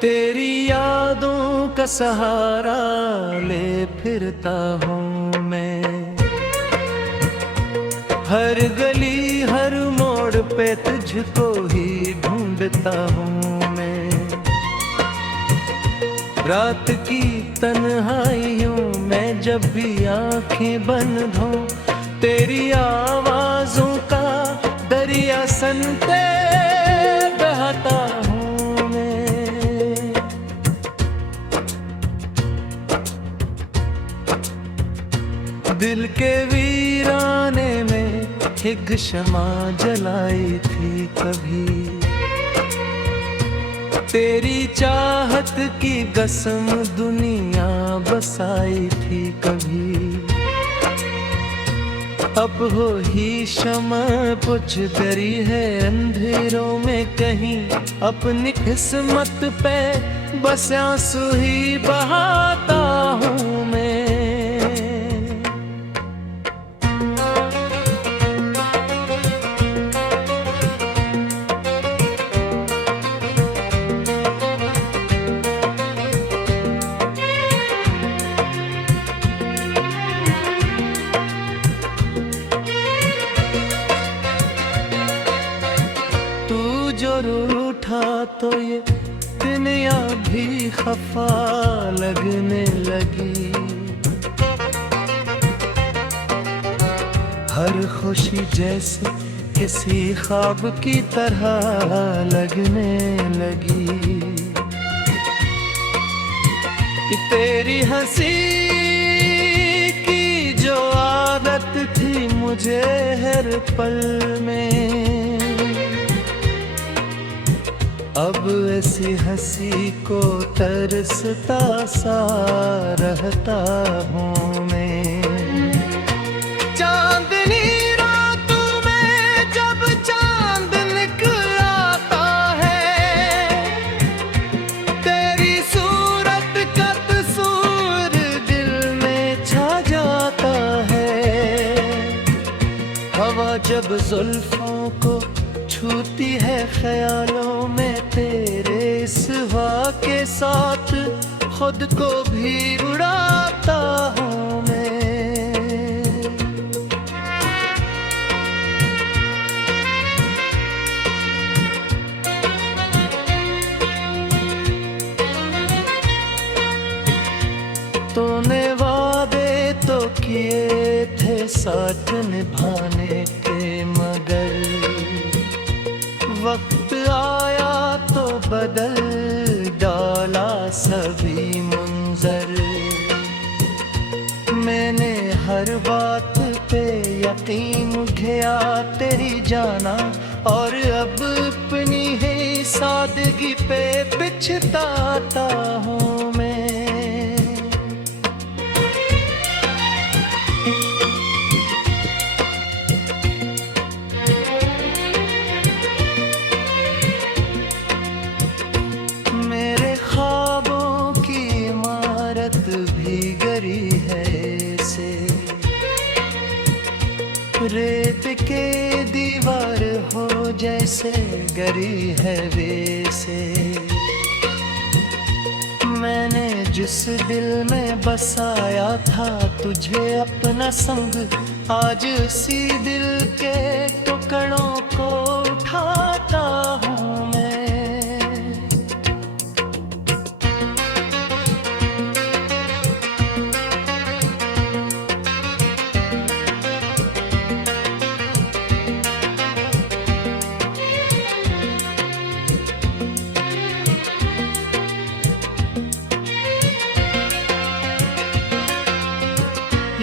तेरी यादों का सहारा ले फिरता हूँ मैं। हर गली हर मोड़ पे तुझको ही ढूंढता हूँ मैं। रात की तन्हाइयों में जब भी आंखें बंद हों, तेरी आवाजों का दरिया सनते बहता हूँ मैं। दिल के वीराने में एक शमा जलाई थी कभी, तेरी चाहत की कसम दुनिया बसाई थी कभी। अब हो ही शमा कुछ डरी है अंधेरों में कहीं, अपनी किस्मत पे बस आंसू ही बहाता हूँ मैं। जो रूठा तो ये दुनिया भी खफा लगने लगी। हर खुशी जैसे किसी ख्वाब की तरह लगने लगी। तेरी हंसी की जो आदत थी मुझे हर पल में, अब ऐसी हंसी को तरसता सा रहता हूँ मैं। चांदनी रातों में जब चांद निकल आता है, तेरी सूरत का तस्वीर दिल में छा जाता है। हवा जब जुल्फों को छूती है ख्यालों में, तेरे सिवा के साथ खुद को भी उड़ाता हूँ मैं। तूने वादे तो किए थे साथ निभाने के, मगर वक्त आया तो बदल डाला सभी मुंजर। मैंने हर बात पे यकीन किया तेरी जाना, और अब अपनी ही सादगी पे पछताता हूँ मैं। भी गरी है से रेत के दीवार हो जैसे गरी है वैसे। मैंने जिस दिल में बसाया था तुझे अपना संग, आज उसी दिल के टुकड़ों को उठाता हूँ मैं।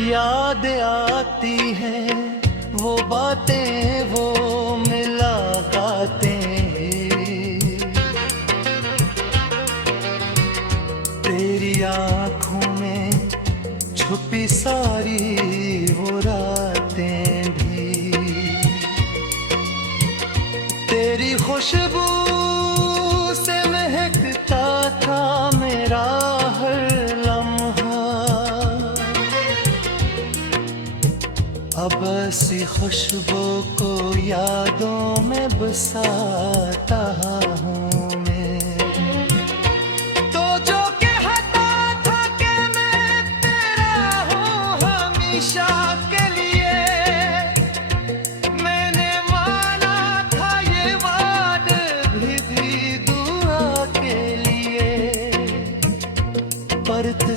याद आती है वो बातें, वो मुलाकातें, तेरी आँखों में छुपी सारी वो रातें भी। तेरी खुशबू से महकता था मेरा हर लम्हा, अब ऐसी खुशबू को यादों में बसाता हूँ मैं।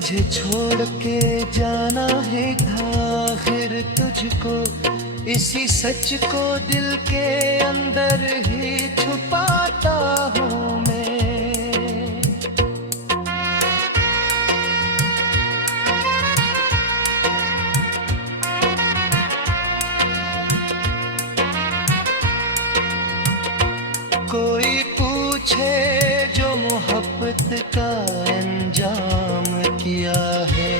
तुझे छोड़ के जाना है आखिर तुझको, इसी सच को दिल के अंदर ही छुपाता हूँ मैं। कोई पूछे जो मोहब्बत का अंजाम किया है,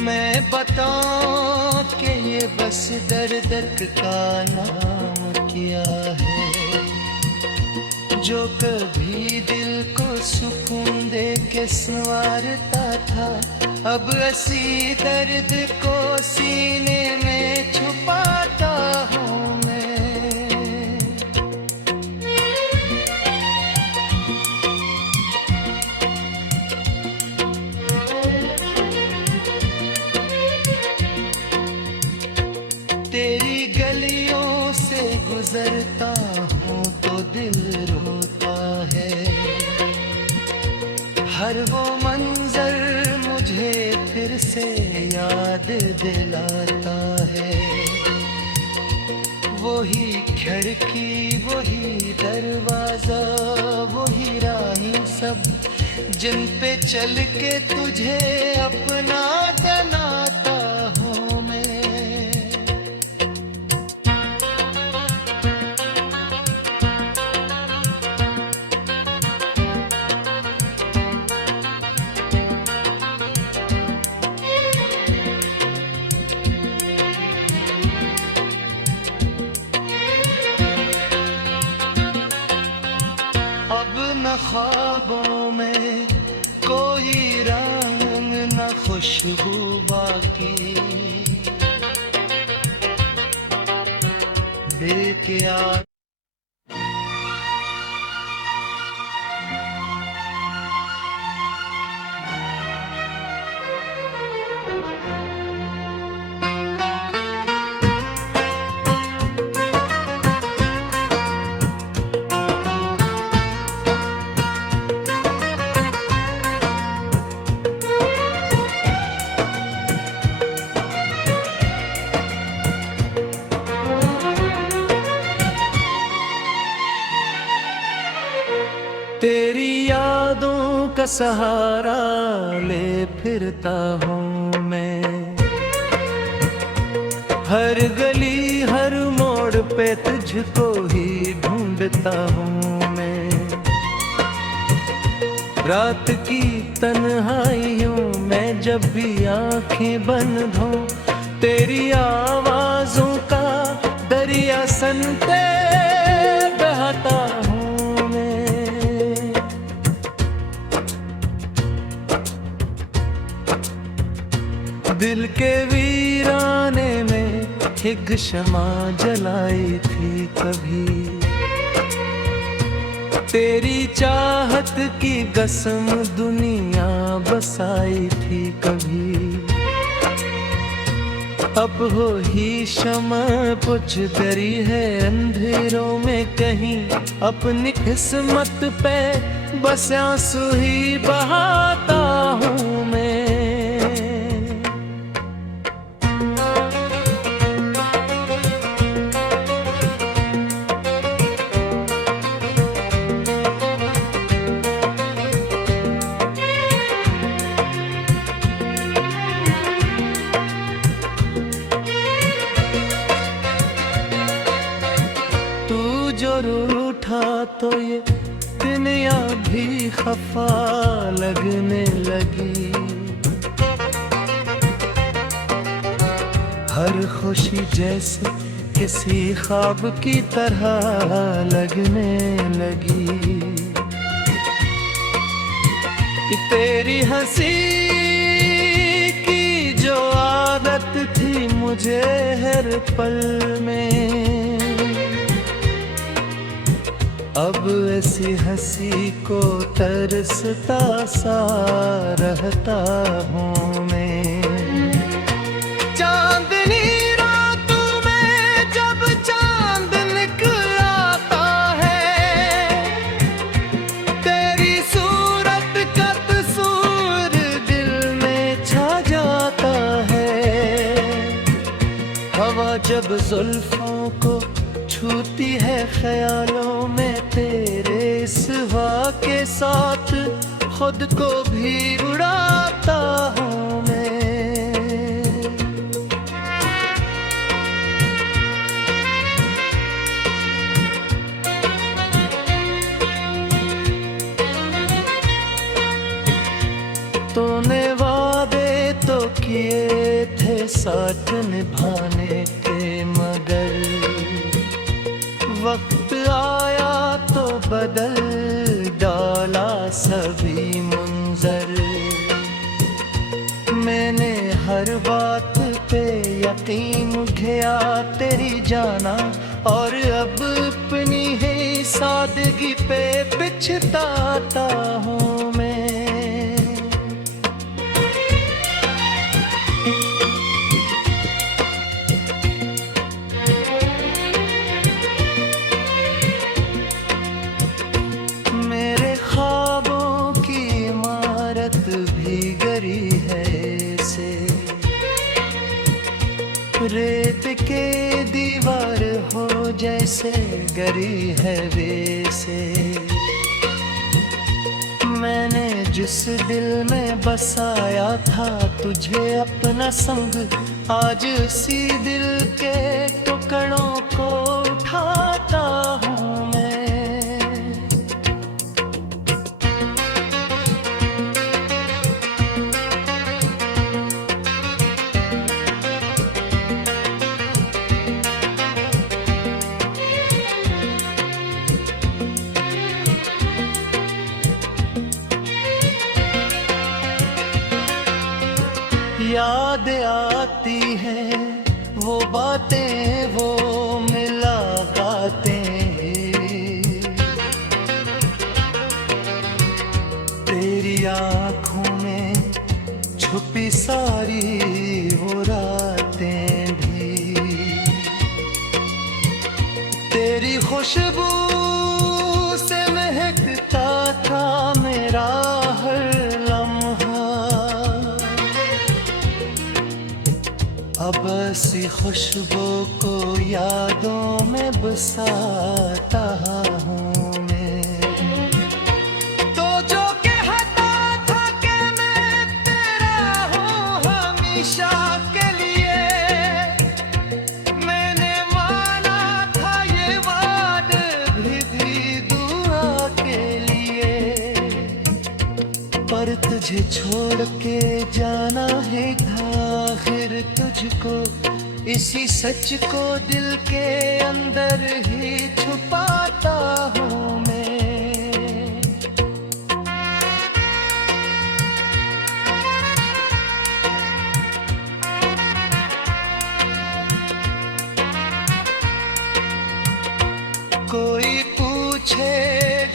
मैं बताऊं कि ये बस दर्द का नाम किया है। जो कभी दिल को सुकून दे के संवारता था, अब ऐसी दर्द को सीने में छुपाता हूँ मैं। तेरी गलियों से गुजरता हूँ तो दिल रोता है, हर वो मंजर मुझे फिर से याद दिलाता है। वही खिड़की, वही दरवाजा, वही राहें सब जिन पे चल के तुझे अपना बनाता हूँ मैं। अब न ख्वाबों में कोई रंग, न खुशबू बाकी, बेकिया तेरी यादों का सहारा ले फिरता हूँ मैं। हर गली हर मोड़ पे तुझको ही ढूंढता हूँ मैं। रात की तन्हाइयों में जब भी आंखें बंद हों, तेरी आवाजों का दरिया सनते बहता हूँ। दिल के वीराने में एक शमा जलाई थी कभी, तेरी चाहत की कसम दुनिया बसाई थी कभी। अब हो ही शमा पुछ गरी है अंधेरों में कहीं, अपनी किस्मत पे बस आंसू ही बहाता हूँ मैं। जो रूठा तो ये दुनिया भी खफा लगने लगी, हर खुशी जैसे किसी ख्वाब की तरह लगने लगी। कि तेरी हंसी की जो आदत थी मुझे हर पल में, अब ऐसी हंसी को तरसता सा रहता हूँ मैं। चांदनी रातों में जब चांद निकल आता है, तेरी सूरत का तस्वीर अब जुल्फों को छूती है ख्यालों में तेरे इस वाक़े साथ खुद को भी उड़ाता हूँ मैं। तूने वादे तो किए थे साथ निभाने के, मगर वक्त आया तो बदल डाला सभी मुंजर। मैंने हर बात पे यकीन किया तेरी जाना, और अब अपनी ही सादगी पे पछताता हूँ मैं। रेत के दीवार हो जैसे गरी है वैसे, मैंने जिस दिल में बसाया था तुझे अपना संग, आज उसी दिल के टुकड़ों को उठाता हूँ मैं। याद आती है वो बातें, वो मुलाकातें, तेरी आँखों में छुपी सारी वो रातें भी, तेरी खुशबू से महकता था मेरा हर लम्हा। अब ऐसी खुशबू को यादों में बसाता हूँ मैं। तो जो कहता था कि मैं तेरा हूँ हमेशा के लिए, मैंने माना था ये वादा भी दुआ के लिए, पर तुझे छोड़ के जाना ही था आखिर तुझको, इसी सच को दिल के अंदर ही छुपाता हूँ मैं। कोई पूछे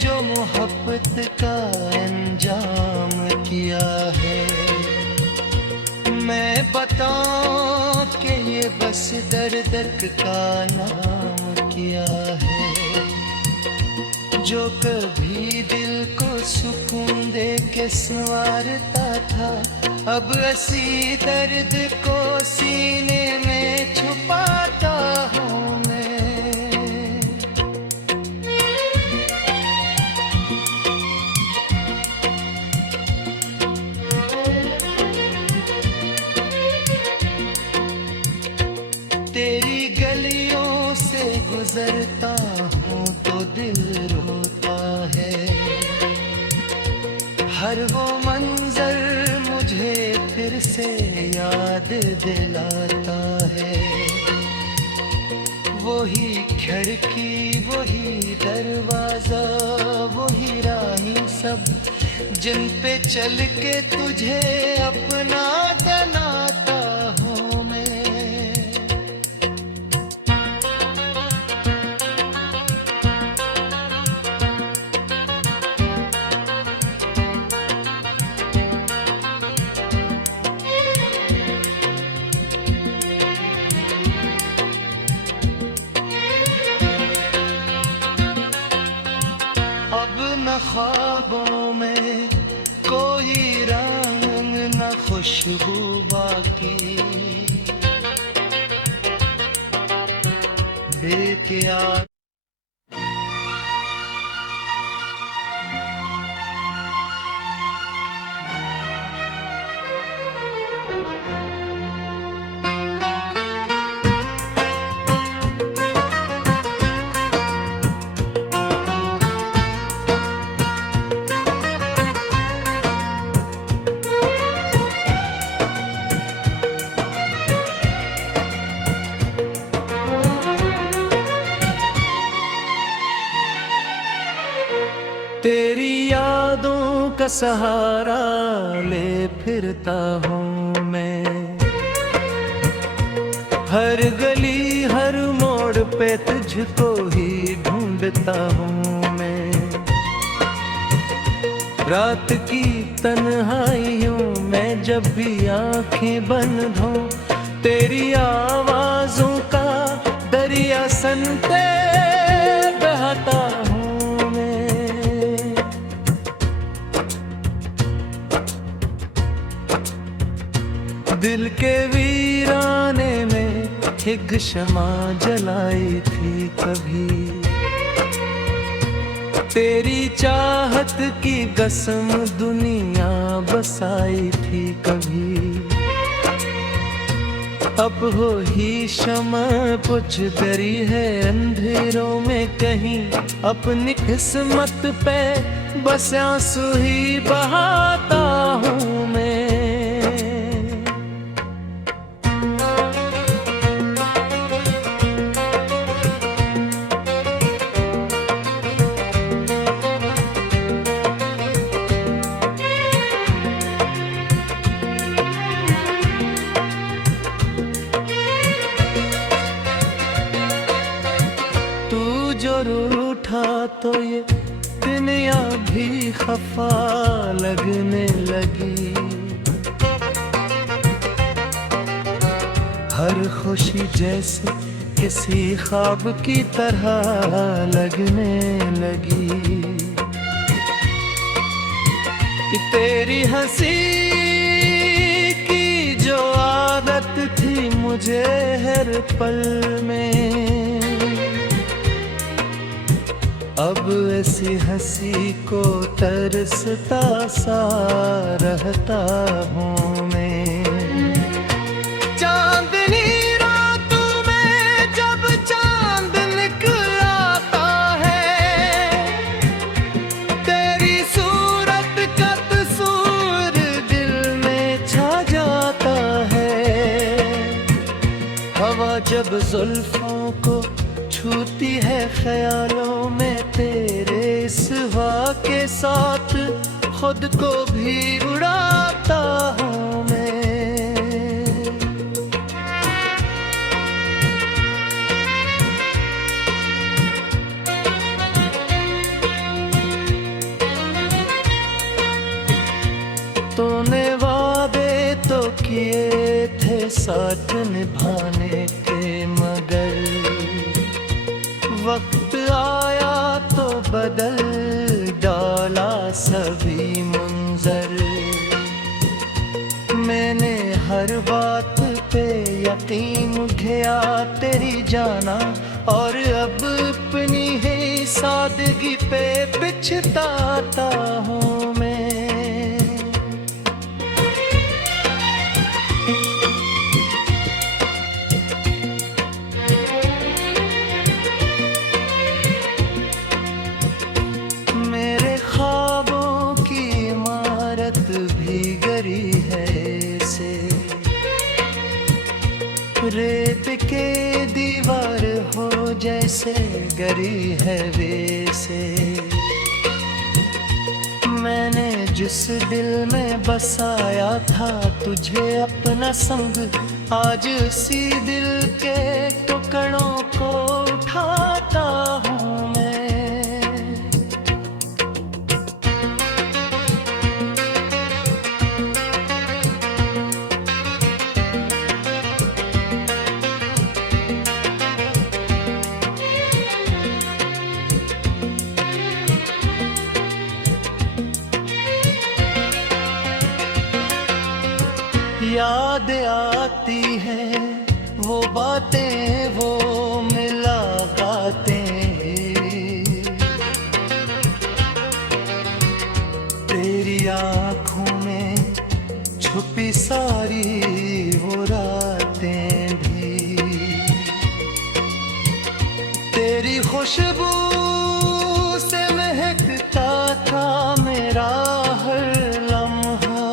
जो मोहब्बत का अंजाम किया है, मैं बताऊं कि ये बस दर्द का नाम किया है। जो कभी दिल को सुकून दे के संवारता था, अब ऐसी दर्द को सीने में छुपाता हूँ मैं। तेरी गलियों से गुजरता हूँ तो दिल रोता है, हर वो मंजर मुझे फिर से याद दिलाता है। वही खिड़की, वही दरवाजा, वही राहें सब जिन पे चल के तुझे अपना बनाता हूँ मैं। अब न ख्वाबों में कोई रंग न खुशबू बाकी, के आ। तेरी यादों का सहारा ले फिरता हूँ मैं, हर गली हर मोड़ पे तुझको ही ढूंढता हूँ मैं। रात की तन्हाइयों में जब भी आंखें बंद हों, तेरी आवाजों का दरिया सनते बहता हूँ मैं। दिल के वीराने में एक शमा जलाई थी कभी, तेरी चाहत की कसम दुनिया बसाई थी कभी। अब हो ही शमा कुछ करी है अंधेरों में कहीं, अपनी किस्मत पे बस आंसू ही बहाता हूँ मैं। जो रूठा तो ये दुनिया भी खफा लगने लगी, हर खुशी जैसे किसी ख्वाब की तरह लगने लगी। कि तेरी हंसी की जो आदत थी मुझे हर पल में, अब ऐसी हंसी को तरसता सा रहता हूँ मैं। चांदनी रातों में जब चांद निकल आता है, तेरी सूरत का तस्वीर दिल में छा जाता है। हवा जब जुल्फों को छूती है ख्यालों में, तेरे सिवा के साथ खुद को भी उड़ाता हूँ मैं। तूने वादे तो किए थे साथ निभाने के, मगर वक्त आया तो बदल डाला सभी मंजर। मैंने हर बात पे यकीन किया तेरी जाना, और अब अपनी ही सादगी पे पछताता हूँ मैं। रेत के दीवार हो जैसे गरी है वैसे, मैंने जिस दिल में बसाया था तुझे अपना संग, आज उसी दिल के टुकड़ों को उठाता हूँ मैं। याद आती है वो बातें, वो मुलाकात छुपी सारी वो रातें भी। तेरी खुशबू से महकता था मेरा हर लम्हा,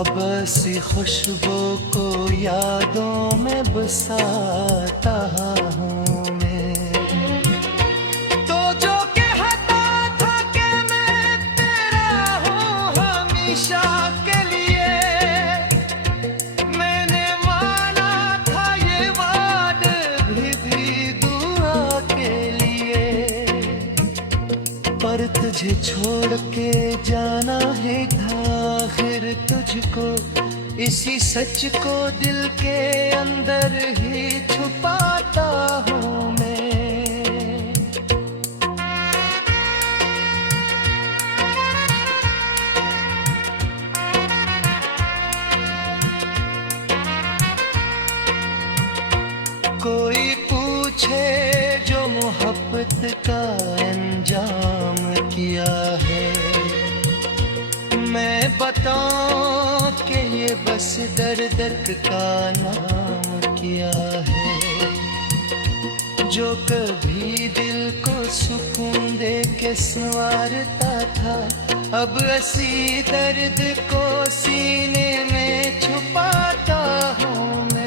अब ऐसी खुशबू को यादों में बसाता हूँ मैं। तो जो कहता था कि मैं तेरा हूँ हमेशा के लिए, मैंने माना था ये वादा भी दुआ के लिए। पर तुझे छोड़ के जाना है आखिर तुझको, इसी सच को दिल के अंदर ही छुपाता हूँ मैं। कोई पूछे जो मोहब्बत का अंजाम किया है, मैं बताऊं कि ये बस दर्द का नाम किया है। जो कभी दिल को सुकून दे के संवारता था, अब ऐसी दर्द को सीने में छुपाता हूँ मैं।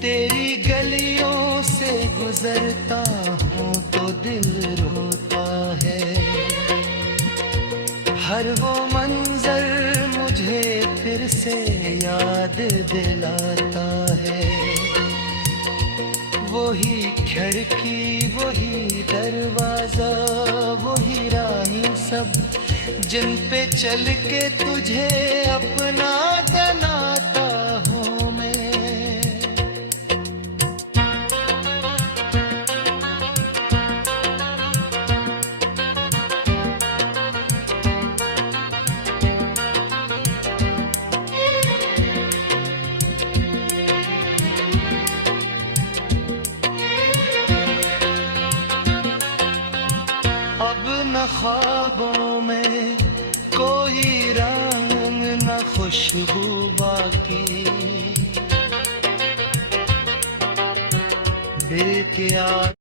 तेरी गलियों से गुजरता हूँ तो दिल रोता है, हर वो मंजर मुझे फिर से याद दिलाता है। वही खिड़की, वही दरवाजा, वही राहें सब जिन पे चल के तुझे अपना बनाता हूँ मैं। अब न ख्वाबों में कोई रंग न खुशबू बाकी, बेक्यार